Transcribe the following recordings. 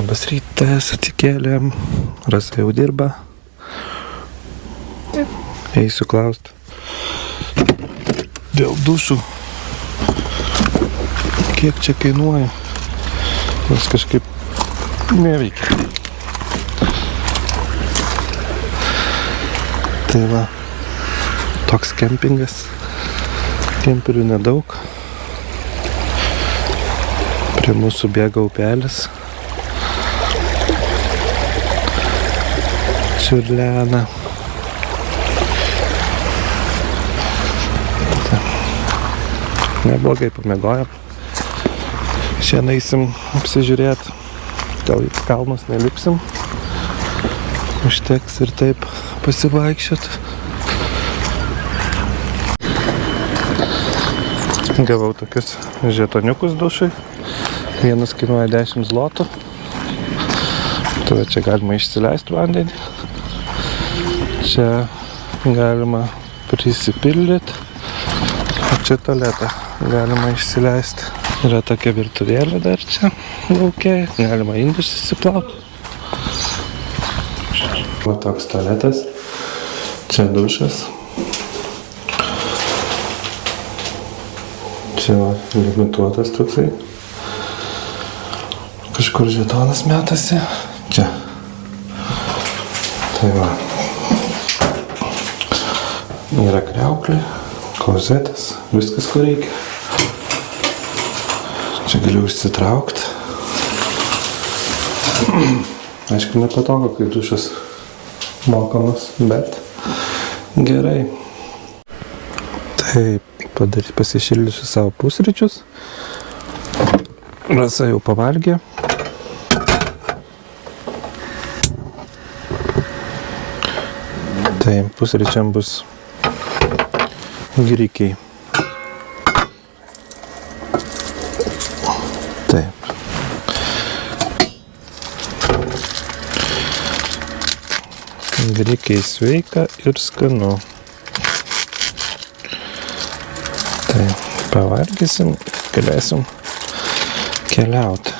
Labas rytas, atsikėlėm, Rasa jau dirba. Taip. Eisiu klaust. Dėl dušų. Kiek čia kainuoja? Nes kažkaip neveikia. Tai va, toks kempingas. Kemperių nedaug. Prie mūsų bėga upelis. Čiurlena. Neblogai pamiegojom. Šiandien eisim apsižiūrėti. Gal į kalnus nelipsim. Užteks ir taip pasivaikščiot. Gavau tokius žetoniukus dušai. Vienas kainuoja 10 zlotų. Tada čia galima išsileisti vandenį. Čia galima prisipildyti. O čia tualetą galima išsileisti. Yra tokia virtuvėlė dar čia lauke. Galima indus įsiplauti. O toks tualetas. Čia dušas. Čia limituotas toksai. Kažkur žetonas metasi. Čia. Tai va. Yra kriauklė, klozetas, viskas ko reikia. Čia galiu užsitraukti. Aišku, nepatogu, kai dušas mokamas, bet gerai. Taip, pasišildysiu savo pusryčius. Rasa jau pavalgė. Tai pusryčiam bus grikiai. Taip. Grikiai sveika ir skanu. Tai pavalgysim, galėsim keliauti.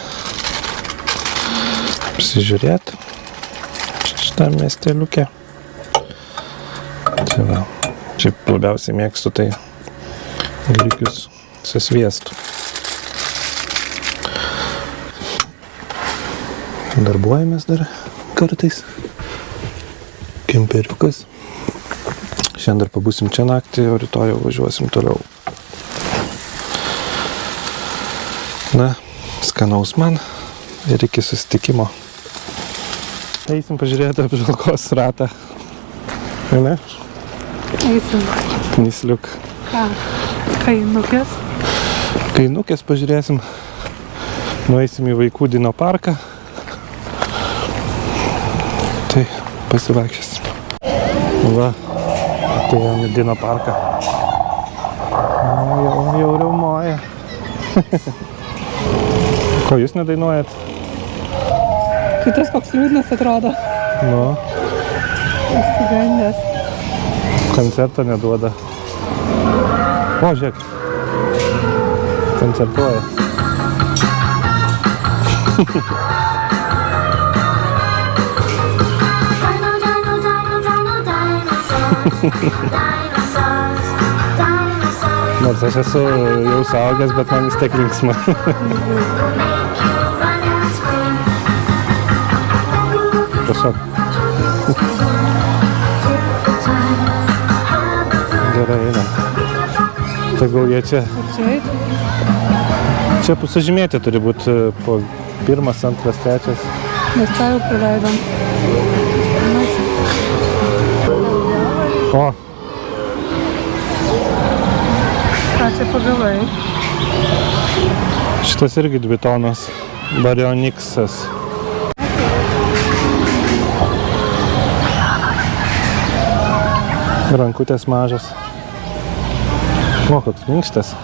Apsižiūrėti šitam miesteliuke. Čia va. Šiaip labiausiai mėgstu tai grikius su sviestu. Darbuojamės dar kartais. Kemperiukas. Šiandien dar pabūsim čia naktį, o rytoj jau važiuosim toliau. Na, skanaus man ir iki susitikimo. Eisim pažiūrėti apžvalgos ratą. Ne? Eisim. Nisliuk. Ką? Kainukės? Kainukės pažiūrėsim. Nueisim į vaikų dino parką. Tai pasivaikščiosim. Va, atėjom į dino parką. Jau riaumoja. Ko jūs nedainuojat? Tai tas koks liūdnas atrodo. Nu, Išsigandęs. koncerto neduoda. O, žiūrėk. Koncertuoja. Nors aš esu jau suaugęs, bet man vis tiek linksma. Tiesiog. Gerai, einam. Tegul jie čia. Čia pasižymėti turi būti po 1, 2, 3. Mes tą jau praleidom. O, Ką čia pagavai? šitas irgi 2 tonos. Baryonyksas. Rankutės mažas. O, koks minkštas.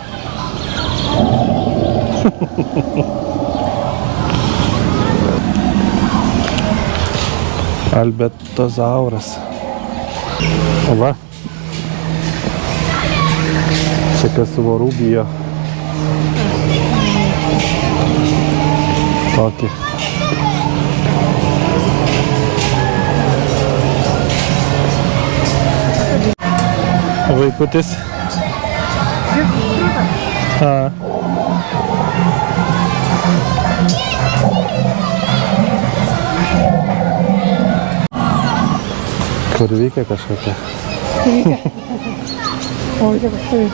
Albetozauras. O va. Čia kas vorų bijo. Tokį. Vaikutis. A. Karvytė kažkokia. O, čia kažkai.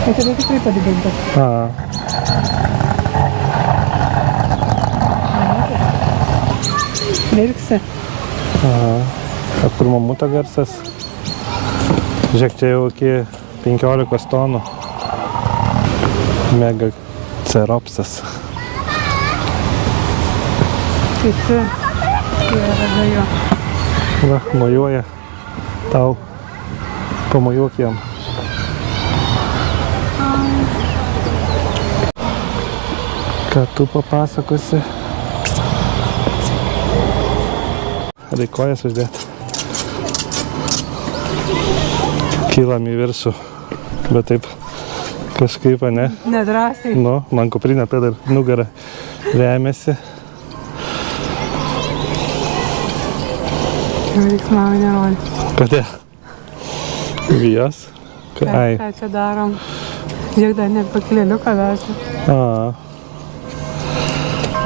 Tai tada tikrai padidintas. A. Vilksi. Aha. O kur mamuto garsas? Žiūrėk, čia jau iki 15 tonų. Megaceropsas. Kiti. Jie ragajo. Va, mojuoja tau. Pamojuok jam. Ką tu papasakosi? Reik kojas uždėti. Kylam į viršų, bet taip kažkaip, ne? Nedrąsiai. Nu, man kuprinė tai dar nugarą remiasi. Reiks mamai nerodyti. Kodėl? Vijas? Ai. Ką čia darom? Žiūrėk, dar net pakilėliuką veža. A.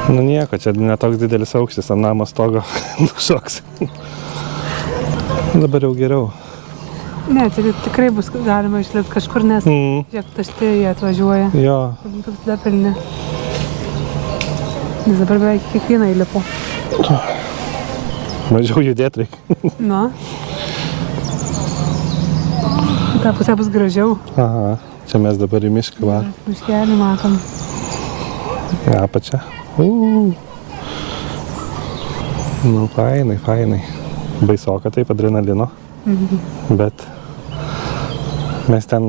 Nu nieko, čia netoks didelis aukštis, ant namo stogo nušoks. Dabar jau geriau. Ne, čia tikrai bus galima išlipti kažkur, nes žiūrėk, tašti jie atvažiuoja. Jo. Tada pilni. Nes dabar beveik kiekvieną įlipu. Mažiau judėt reik. Nu. Ta pusė bus gražiau. Aha, čia mes dabar į mišką va. Miškelį matom. Į apačią. Nu, fainai, fainai. Baisoka taip, adrenalino. Bet mes ten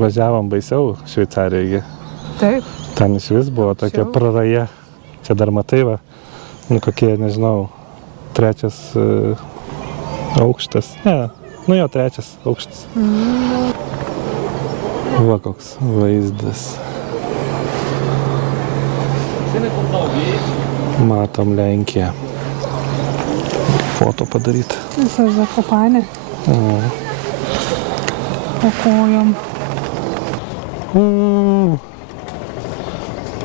važiavom baisiau Šveicarijoje. Taip. Ten iš vis buvo tokia praraja. Čia dar matai va, nu kokie, nežinau, 3 aukštas. Ne, nu jo 3 aukštas. Va koks vaizdas. Matom Lenkiją. Foto padaryti. Visą Zakopanę. Po kojom.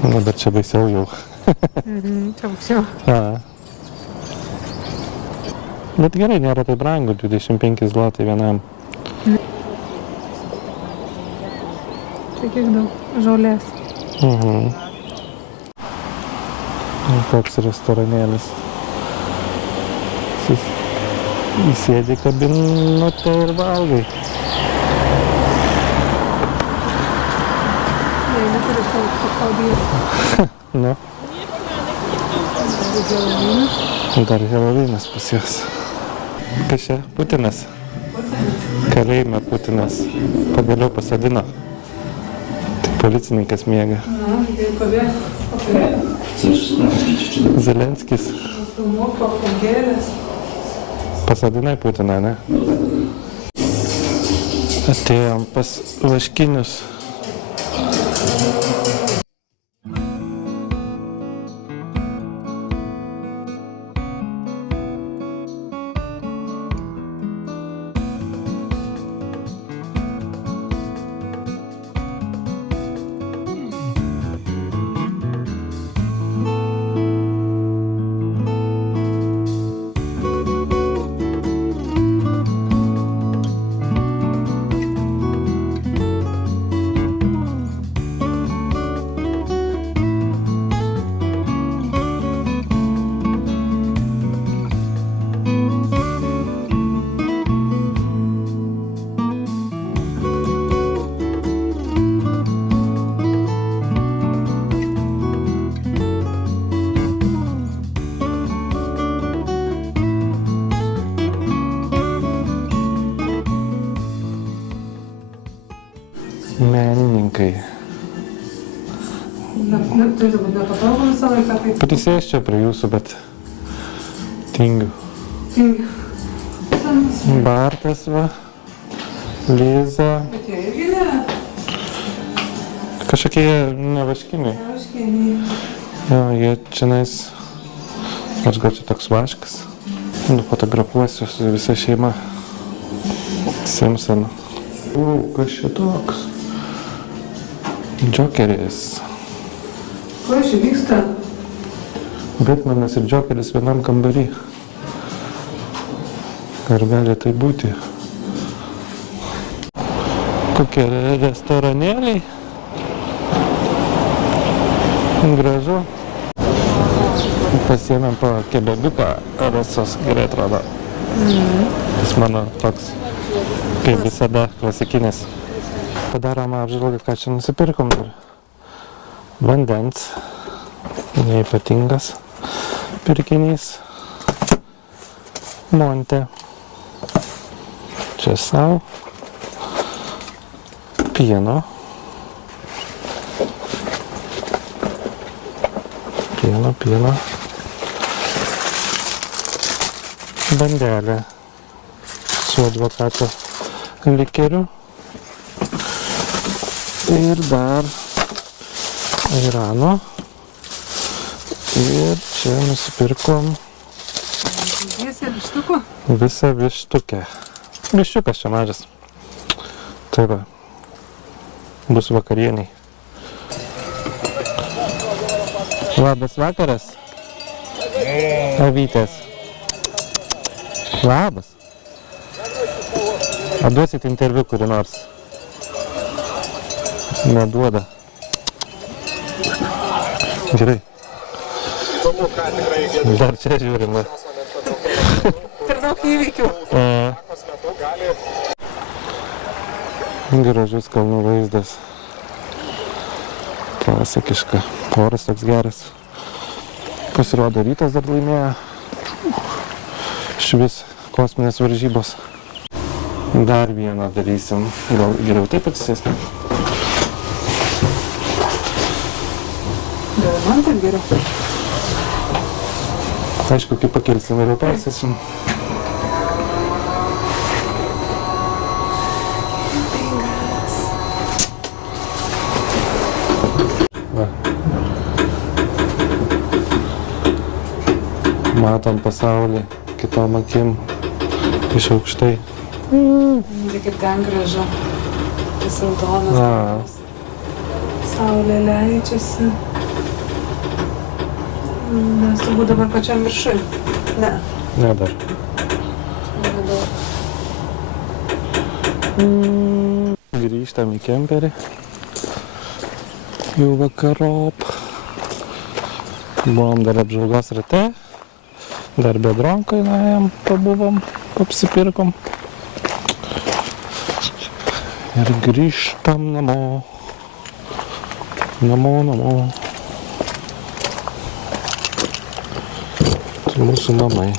Na, bet čia baisiau jau. Čia aukščiau. Bet gerai, nėra tai brangu, 25 zlotai vienam. Čia kiek daug žolės. Toks restoranėlis. Įsėdi kabinotę ir valgai. Jei neturi pakalbėti. Nu. Dar herovinas pas juos. Kas čia? Putinas. Kalėjime Putinas. Pagaliau pasadino. Tik policininkas miega. Zelenskis. Pasadinai Putiną, ne? Atėjom pas Vaškinius. Menininkai. Turi būti nepatogu visą laiką. Prisėsčiau prie jūsų, bet tingiu. Bartas va, Liza. Bet jie irgi ne. Kažkokie ne Vaškiniai. Jo, jie čionais Aš gal čia toks vaškas. Nufotografuosiu su visa šeima. Simpson. Kas čia toks? Džokeris. Ko čia vyksta? Batmanas ir Džokeris vienam kambarį. Ar gali tai būti? Kokie restoranėliai. Gražu. Pasiėmėm po kebabiuką, rasos gerai atrodo. Jis mano toks, kaip visada, klasikinis. Padarom apžvalgą, ką čia nusipirkom. Vandens, neypatingas pirkinys. Monte. Čia savo. Pieno. Pieno. Bandelė su advokato likeriu. Ir dar airano. Ir čia nusipirkom visą vištukę. Viščiukas čia mažas. Tai va, bus vakarieniai. Labas vakaras. Avytės. Labas. Ar duosit interviu kurį nors? Neduoda. Gerai. Dar čia žiūrime. Per daug įvykių. Gražus kalnų vaizdas. Pasakiška. Oras toks geras. Pasirodo, rytas dar laimėjo. Švis kosminės varžybos. Dar vieną darysim. Gal geriau taip atsisėsim? Gal man taip geriau? Aišku, kai pakelsim ir jau persėsim. Va. Matom pasaulį kitom akim iš aukštai. Kaip ten gražu. Tas raudonas. Saulė leidžiasi. Mes turbūt dabar pačiam viršui. Ne. Ne dar. Grįžtam į kemperį. Jau vakarop. Buvom dar apžvalgos rate. Dar Biedronkai nuėjom, pabuvom, apsipirkom. Ir grįžtam namo. Namo. Tai mūsų namai.